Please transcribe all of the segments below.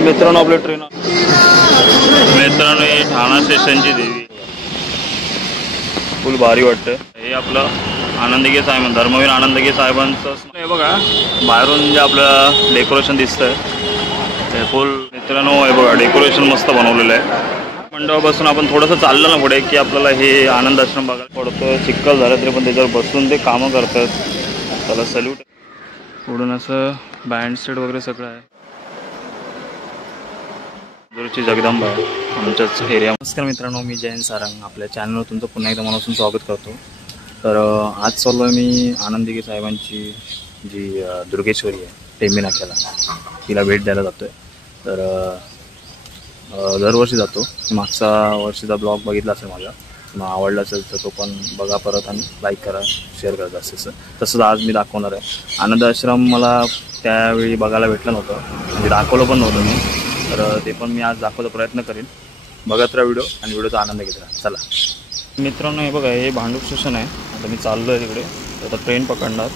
मित्रांनो आपली ट्रेन मित्रांनो ही ठाणा स्टेशनची देवी फुल भारी वाटतं। हे आपलं आनंदगी साहेब धर्मवीर आनंदगी साहेबांचं हे बघा बाहेरून जे आपलं डेकोरेशन दिसतंय ते फुल मित्रांनो हे बघा डेकोरेशन मस्त बनवलेलं आहे। मंडपापासून आपण थोडंसं चाललं ना पुढे की आपल्याला हे आनंद आश्रम बघायला पडतं। चिखल झालं तरी पण त्याच्यावर बसून ते कामं करतात, त्याला सल्यूट। पुढून असं बँड सेट वगैरे सगळं आहे। गुरुची जगदंबा आहे आमच्याच एरिया। नमस्कार मित्रांनो, मी जयंत सारंग आपल्या चॅनलवर तुमचं पुन्हा एकदा मनापासून स्वागत करतो। तर आज चाललो आहे मी आनंदगी साहेबांची जी दुर्गेश्वरी आहे टेंबी नाक्याला, तिला भेट द्यायला जातो आहे। तर दरवर्षी जातो। मागचा वर्षीचा ब्लॉग बघितला असेल माझा, मग आवडला असेल तर तो पण बघा परत आणि लाईक करा, शेअर करा जास्तीचं। तसंच आज मी दाखवणार आहे आनंद आश्रम। मला त्यावेळी बघायला भेटलं नव्हतं, म्हणजे दाखवलं पण नव्हतं मी, तर ते पण मी आज दाखवायचा प्रयत्न करेन। बघत राहा व्हिडिओ आणि व्हिडिओचा आनंद घेत राहा। चला मित्रांनो, हे बघा हे भांडूप स्टेशन आहे। आता मी चाललो आहे तिकडे, आता ट्रेन पकडणार।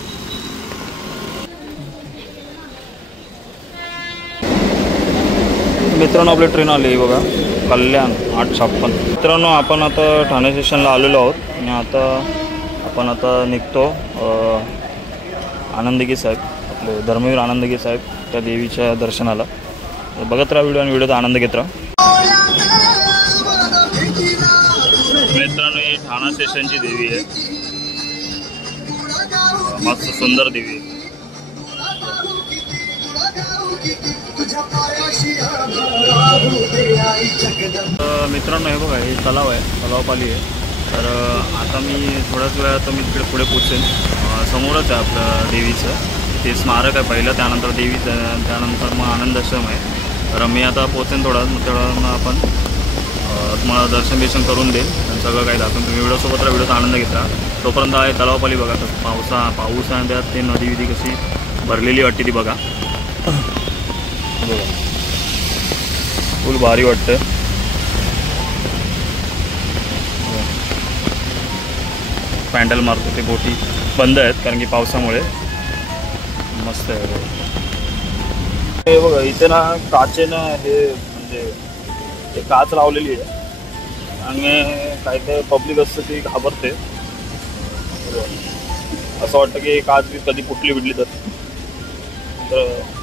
मित्रांनो आपली ट्रेन आली बघा, कल्याण 856। मित्रांनो आपण आता ठाणे स्टेशनला आलेलो आहोत आणि आपण आता निघतो आनंदगी साहेब, आपले धर्मवीर आनंदगी साहेब त्या देवीच्या दर्शनाला। बघत राहा व्हिडिओ आणि व्हिडिओचा आनंद घेत राहा। मित्रांनो ही ठाणा स्टेशनची देवी आहे, मस्त सुंदर देवी आहे। मित्रांनो हे बघा हे तलाव आहे, तलावपाली आहे। तर आता मी थोड्याच वेळात मी तिकडे पुढे पोचेन। समोरच आहे आपलं देवीचं ते स्मारक आहे पहिलं, त्यानंतर देवीचं, त्यानंतर मग आनंद आश्रम आहे। तर मी आता पोचेन थोडा, तेवढा आपण तुम्हाला दर्शन करून देईल आणि सगळं काही दाखवून तुम्ही व्हिडिओसोबत व्हिडिओचा आनंद घेता। तोपर्यंत आहे तलावपाली बघा, पाऊस आहे त्यात ते नदी विधी कशी भरलेली वाटते ती बघा। बघा फुल भारी वाटतं। पॅन्डल मारतो ते बोटी बंद आहेत कारण की पावसामुळे। मस्त आहे हे बघा, इथे ना काचेनं हे म्हणजे ते काच लावलेली आहे आणि काय काय पब्लिक असतं ती घाबरते, असं वाटतं की काच बी कधी फुटली बिटली तर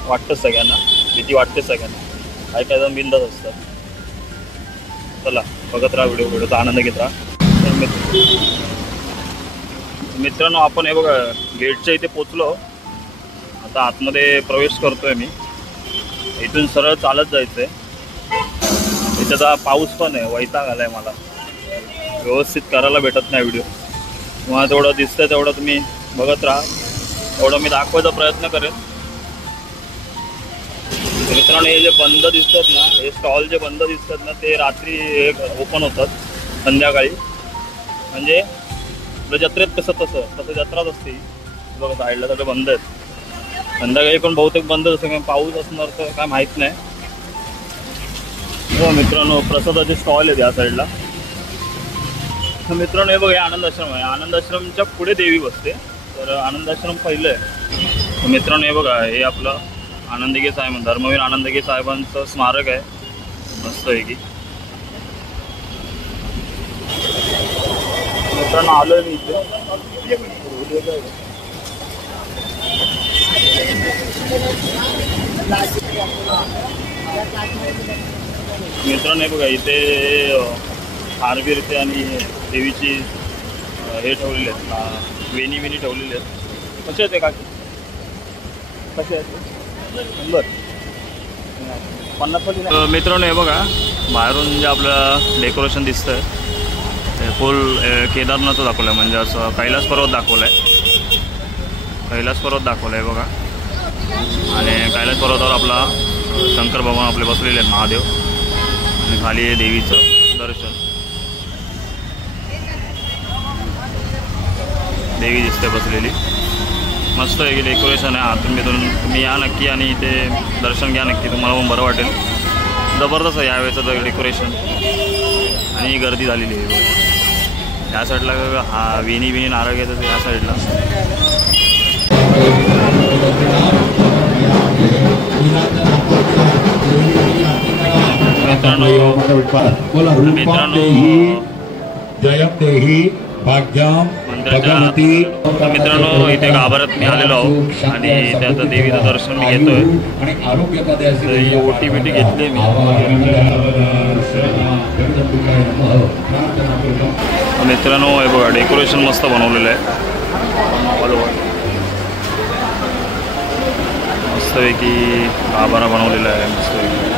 वाटतंच सगळ्यांना, भीती वाटतेच सगळ्यांना, काय काय जण बिंदास असतात। चला बघत राहा व्हिडिओचा आनंद घेत राहा। मित्रांनो आपण हे बघा गेटच्या इथे पोचलो, आता आतमध्ये प्रवेश करतोय मी। इथून सरळ चालत जायचंय। त्याचा पाऊस पण आहे, वैताग आलाय मला, व्यवस्थित करायला भेटत नाही व्हिडिओ। मला तेवढं दिसतंय तेवढं तुम्ही बघत राहा, तेवढं मी दाखवायचा प्रयत्न करेन। मित्रांनो हे जे बंद दिसतात ना, हे स्टॉल जे बंद दिसतात ना, ते रात्री ओपन होतात संध्याकाळी, म्हणजे आपल्या जत्रेत तसं जत्राच असते बघा। साईडला सगळे बंद आहेत, संध्याकाळी पण बहुतेक बंद असं काही पाऊस असणार तर काय माहीत नाही। हो मित्रांनो प्रसादाचे स्टॉल आहेत या साईडला। मित्रांनो हे बघा हे आनंद आश्रम आहे, आनंद आश्रमच्या पुढे देवी बसते, तर आनंद आश्रम पहिलं आहे। मित्रांनो हे बघा हे आपलं आनंदगी साहेब धर्मवीर आनंदगी साहेबांचं स्मारक आहे, मस्त आहे की। मित्रांनो आलोय मी इथे। मित्रांनो हे बघा इथे हारबीर ते आणि देवीची हे ठेवलेले आहेत, वेणी ठेवलेली आहेत। कसे आहेत ते काकी, कसे आहेत? बरं 50 वाली। मित्रांनो हे बघा बाहेरून जे आपलं डेकोरेशन दिसतंय ते फुल केदारनाथचं दाखवलं आहे, म्हणजे असं कैलास पर्वत दाखवलं आहे, कैलास पर्वत दाखवलं आहे बघा। आणि कैलास पर्वतावर आपला शंकर भगवान आपले बसलेले आहेत, महादेव, आणि खाली आहे देवीचं दर्शन, देवी दिसते बसलेली। मस्त आहे की डेकोरेशन आहे, आतून तुम्ही या नक्की आणि इथे दर्शन घ्या नक्की, तुम्हाला पण बरं वाटेल। जबरदस्त आहे यावेळेचं डेकोरेशन आणि गर्दी झालेली आहे या साईडला। हा वेणी नारळ घेतात या साईडला। बोला रूपम देही जयम देही भाग्यम भगवती. मित्रांनो इथे गाभाऱ्यात मी आलेलो आहोत आणि त्याचं देवीचं दर्शन मी घेतोय आणि आरोग्यता द्यायची ओटी बिटी घेतली मी. मित्रांनो हे बघा डेकोरेशन मस्त बनवलेलं आहे मस्तपैकी गाभारा बनवलेला आहे मस्तपैकी.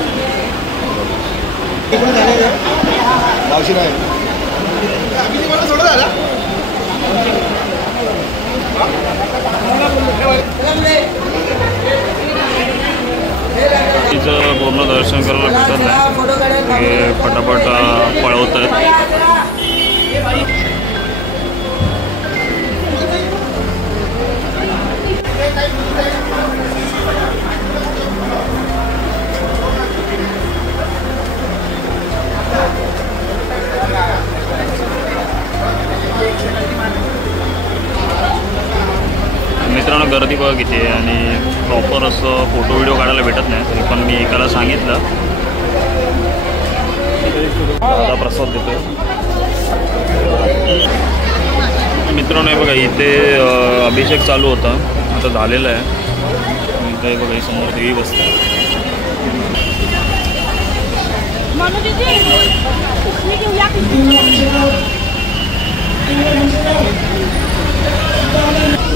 तिचं पूर्ण दर्शन करायला भेटत नाही हे पटापट पळवत आहेत. मित्रांनो गर्दी बघा किती आहे आणि प्रॉपर असं फोटो व्हिडिओ काढायला भेटत नाही. तरी पण मी एकाला सांगितलं दादा प्रसाद देतोय. मित्रांनो हे बघा इथे अभिषेक चालू होता आता झालेला आहे. इथे बघा समोर देवी बसते.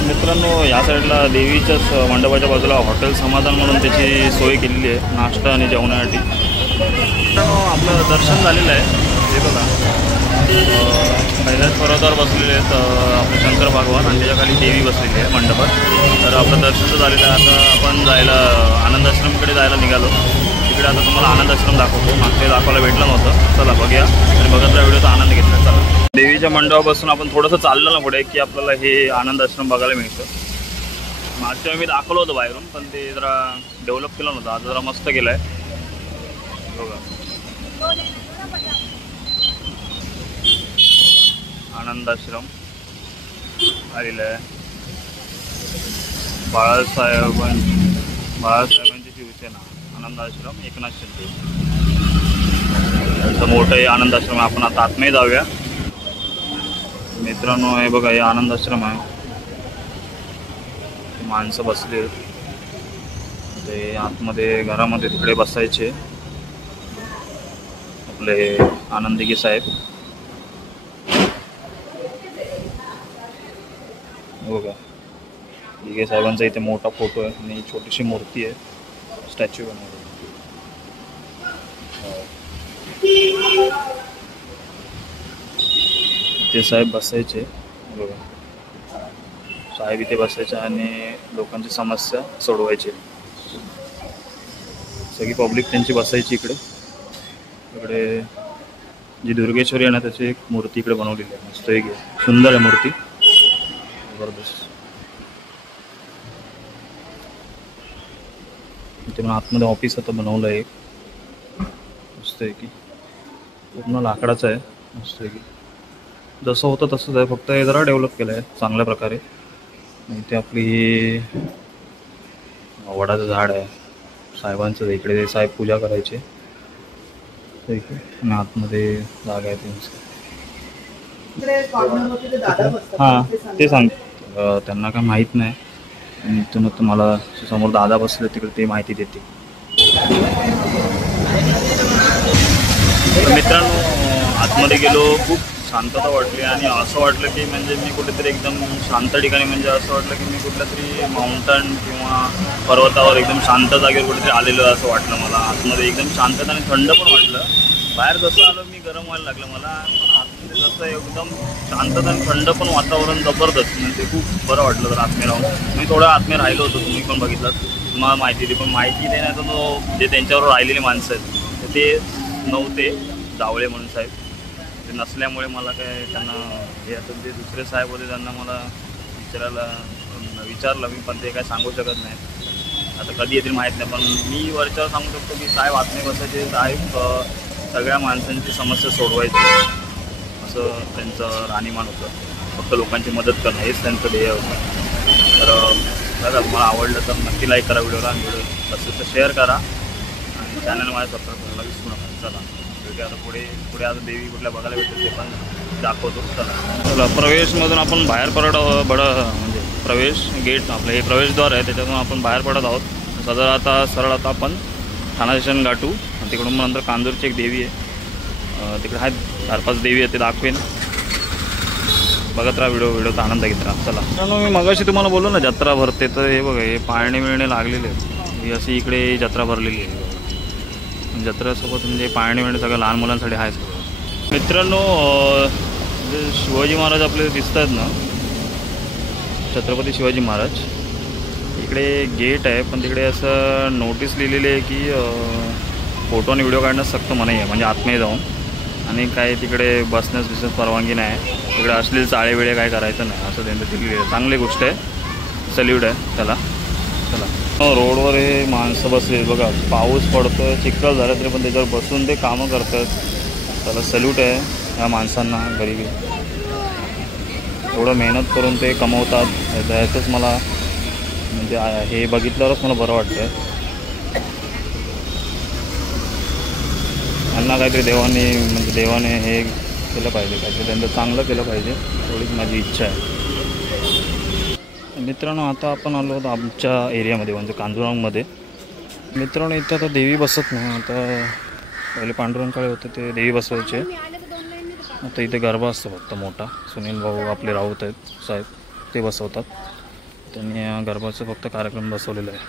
मित्रांनो या साईडला देवीच्याच मंडपाच्या बाजूला हॉटेल समाधान म्हणून त्याची सोय केलेली आहे नाश्ता आणि जेवणासाठी. मित्रांनो आपलं दर्शन झालेलं आहे. हे बघा पहिल्याच पर्वतावर बसलेले आहेत आपले शंकर भगवान आणि त्याच्याखाली देवी बसलेली आहे मंडपात. तर आपलं दर्शन तर झालेलं आहे. आता आपण जायला आनंद आश्रमकडे जायला निघालो. तिकडे आता तुम्हाला आनंद आश्रम दाखवतो. मागच्या दाखवायला भेटलं नव्हतं. चला बघूया आणि बघतला व्हिडिओचा आनंद घेतला. चला देवीच्या मंडपापासून आपण थोडंसं चाललं ना पुढे की आपल्याला हे आनंद आश्रम बघायला मिळतं. मागच्या मी दाखवलं होतं बाहेरून पण ते जरा डेव्हलप केलं नव्हतं. आता जरा मस्त केलं आहे बघा. आनंद आश्रम आलेलं आहे. बाळासाहेबांची शिवसेना आनंद आश्रम एकनाथ शिंदे यांचं मोठं हे आनंद आश्रम. आपण आता आतमध्ये जाऊया. मित्रांनो हे बघा हे आनंद आश्रम आहे. माणसं बसले ते आतमध्ये घरामध्ये तिकडे बसायचे आपले आनंदगी साहेब. बघा दिघे साहेबांचा इथे मोठा फोटो आहे आणि छोटीशी मूर्ती आहे स्टॅच्यू बनवली. ते साहेब बसायचे बघा. साहेब इथे बसायचे आणि लोकांची समस्या सोडवायचे. सगळी पब्लिक त्यांची बसायची इकडे. इकडे जी दुर्गेश्वरी आहे ना त्याची एक मूर्ती इकडे बनवलेली आहे. मस्त एक सुंदर आहे मूर्ती जबरदस्त. इथे पण आतमध्ये ऑफिस आता बनवलं आहे मस्त आहे की पूर्ण लाकडाचं आहे. मस्त आहे की जसं होतं तसंच आहे फक्त हे जरा डेव्हलप केलं आहे चांगल्या प्रकारे. इथे आपली वडाचं झाड आहे साहेबांचं. इकडे साहेब पूजा करायचे आणि आतमध्ये जागा आहे त्यांची. हां ते सांग त्यांना काय माहीत नाही. आणि इथून तुम्हाला समोर दादा बसले तिकडे ते माहिती देते. मित्रांनो आतमध्ये गेलो खूप शांतता वाटली आणि असं वाटलं की म्हणजे मी कुठेतरी एकदम शांत ठिकाणी म्हणजे असं वाटलं की मी कुठल्या तरी माउंटन किंवा पर्वतावर एकदम शांत जागेवर कुठेतरी आलेलो असं वाटलं मला. आतमध्ये एकदम शांतता आणि थंड पण वाटलं. बाहेर जसं आलो मी गरम व्हायला लागलं मला पण आतमध्ये जसं एकदम शांतता आणि थंड पण वातावरण जबरदस्त म्हणजे खूप बरं वाटलं. तर आतमध्ये राहून मी थोडं आतमध्ये राहिलो होतो. तुम्ही पण बघितलं तुम्हाला माहिती दिली पण माहिती देण्याचा तो जे त्यांच्यावर राहिलेले माणसं आहेत ते नव्हते जावळे म्हणून साहेब. ते नसल्यामुळे मला काय त्यांना हे आता जे दुसरे साहेब होते त्यांना मला विचारलं मी पण ते काय सांगू शकत नाही. आता कधी येतील माहीत नाही पण मी वरच्यावर सांगू शकतो की साहेब आतमध्ये बसायचे. साहेब सगळ्या माणसांची समस्या सोडवायची असं त्यांचं राहणीमान होतं. फक्त लोकांची मदत करणं हेच त्यांचं ध्येय होतं. तर बघा तुम्हाला आवडलं तर नक्की लाईक करा व्हिडिओला आणि व्हिडिओ असेल तर शेअर करा आणि चॅनल माझ्या सबस्क्राईब करायला विसरू नका. चला. भेटूया आता पुढे आता देवी कुठल्या बघायला भेटेल ते पण दाखवतो. चला प्रवेशमधून आपण बाहेर पडत आहोत. म्हणजे प्रवेश गेट आपलं हे प्रवेशद्वार आहे, त्याच्यातून आपण बाहेर पडत आहोत. सरळ आता आपण ठाणा स्टेशन गाठू आणि तिकडून मग नंतर कांजूरची एक देवी आहे, तिकडे आहेत 4-5 देवी आहेत, ते दाखवेन. बघत राहा व्हिडिओचा आनंद घेत राहा. चला मी मगाशी तुम्हाला बोललो ना जत्रा भरते, तर हे बघा हे पाळणे मिळणे लागलेले आहेत. ही अशी इकडे जत्रा भरलेली आहे. जत्रेसोबत म्हणजे पाळणे मिळणे सगळं लहान मुलांसाठी आहे सगळं. मित्रांनो जे शिवाजी महाराज आपले दिसत आहेत ना, छत्रपती शिवाजी महाराज, इकडे गेट आहे पण तिकडे असं नोटीस लिहिलेली आहे की फोटो आणि व्हिडिओ काढण्यास सक्त मनाई आहे, म्हणजे आतमध्ये जाऊन. आणि काय तिकडे बसण्यास परवानगी नाही, तिकडे असलेले चाळे वेळे काय करायचं नाही असं त्यांचं दिलेलं आहे. चांगली गोष्ट आहे, सल्यूट आहे त्याला. चला रोडवर हे माणसं बसले बघा, पाऊस पडतो, चिखल झालं तरी पण त्याच्यावर बसून ते कामं करतात. त्याला सल्यूट आहे ह्या माणसांना. गरीबी एवढं मेहनत करून ते कमवतात, त्याचंच मला म्हणजे हे बघितल्यावरच मला बरं वाटतं. त्यांना काहीतरी देवाने हे केलं पाहिजे, काहीतरी त्यांचं चांगलं केलं पाहिजे, एवढीच माझी इच्छा आहे. मित्रांनो आता आपण आलो होतो आमच्या एरियामध्ये म्हणजे कांजूरमध्ये. मित्रांनो इथं आता देवी बसत नाही, आता पहिले पांडुरंगाकडे होते ते देवी बसवायचे. आता इथे गरबा असतो फक्त मोठा. सुनील भाऊ आपले राऊत आहेत साहेब, ते बसवतात. त्यांनी गरबाचं फक्त कार्यक्रम बसवलेला आहे,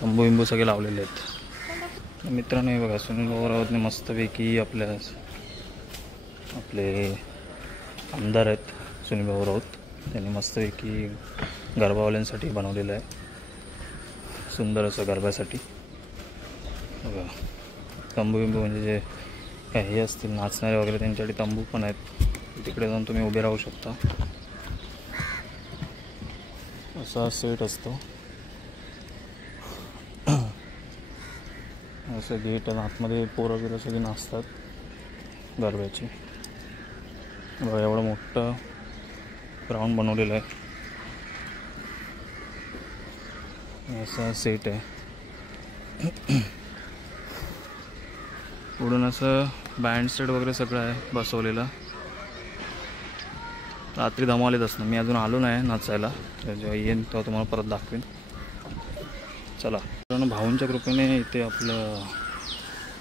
तंबू बिंबू सगळे लावलेले आहेत. मित्रांनो हे बघा सुनील भाऊ राऊतने मस्तपैकी आपले आमदार आहेत सुनील भाऊ राऊत, त्यांनी मस्तपैकी गरबावाल्यांसाठी बनवलेलं आहे सुंदर असं गरब्यासाठी. बघा तंबू बिंबू म्हणजे जे काही हे असतील नाचणारे वगैरे त्यांच्यासाठी तंबू पण आहेत, तिकडे जाऊन तुम्ही उभे राहू शकता. असा सेट असतो, असं गेट आणि आतमध्ये पोरं बिरं सगळी नाचतात गरब्याची. बघा एवढं मोठं ग्राउंड बनवलेलं आहे, असा सेट आहे. पुढून असं बँड सेट वगैरे सगळं आहे बसवलेलं. रात्री धमावलेत असणं, मी अजून आलो नाही नाचायला, जेव्हा येईन तेव्हा तुम्हाला परत दाखवेन. चला कारण भाऊंच्या कृपेने इथे आपलं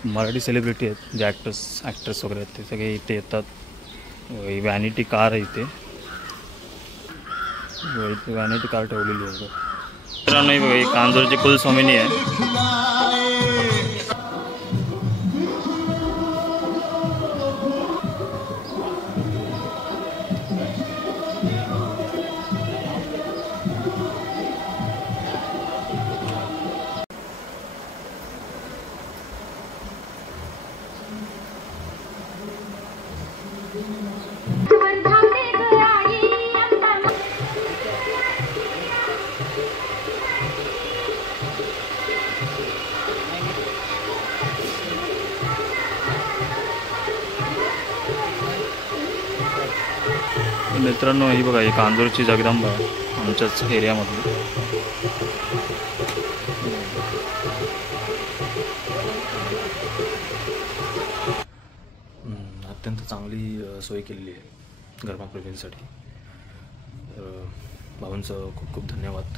मराठी सेलिब्रिटी आहेत जे ॲक्ट्रेस वगैरे आहेत ते सगळे इथे येतात. वॅनिटी कार आहे इथे वॅनिटी कार ठेवलेली आहे. मित्रांनो ही बघा कांजूरची कुलस्वामिनी आहे. मित्रांनो ही बघा ही कांजूरची जगदंबा आहे आमच्याच एरियामधली. अत्यंत चांगली सोय केलेली आहे गरबा प्रेमींसाठी. तर भाऊंचं खूप खूप धन्यवाद.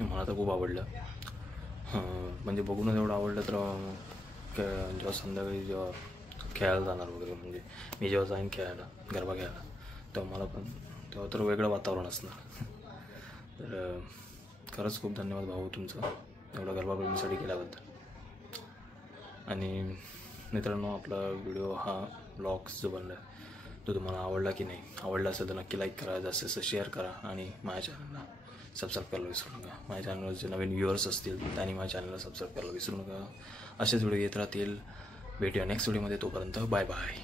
मला तर खूप आवडलं, म्हणजे बघूनच एवढं आवडलं. तर जेव्हा संध्याकाळी जेव्हा खेळायला जाणार वगैरे, म्हणजे मी जेव्हा जाईन खेळायला गरबा खेळायला, तेव्हा मला पण तेव्हा तर वेगळं वातावरण असणार. तर खरंच खूप धन्यवाद भाऊ तुमचं एवढा गरबा प्रेमीसाठी केल्याबद्दल. आणि मित्रांनो आपला व्हिडिओ हा ब्लॉग्स जो बनला तो तुम्हाला आवडला की नाही, आवडला असेल तर नक्की लाईक करा, जास्त जास्त शेअर करा आणि माझ्या चॅनलला सबस्क्राईब करायला विसरू नका. माझ्या चॅनलवर जे नवीन व्ह्युअर्स असतील त्यांनी माझ्या चॅनलला सबस्क्राईब करायला विसरू नका. असेच व्हिडिओ येत राहतील. भेटूया नेक्स्ट व्हिडिओमध्ये, तोपर्यंत बाय बाय.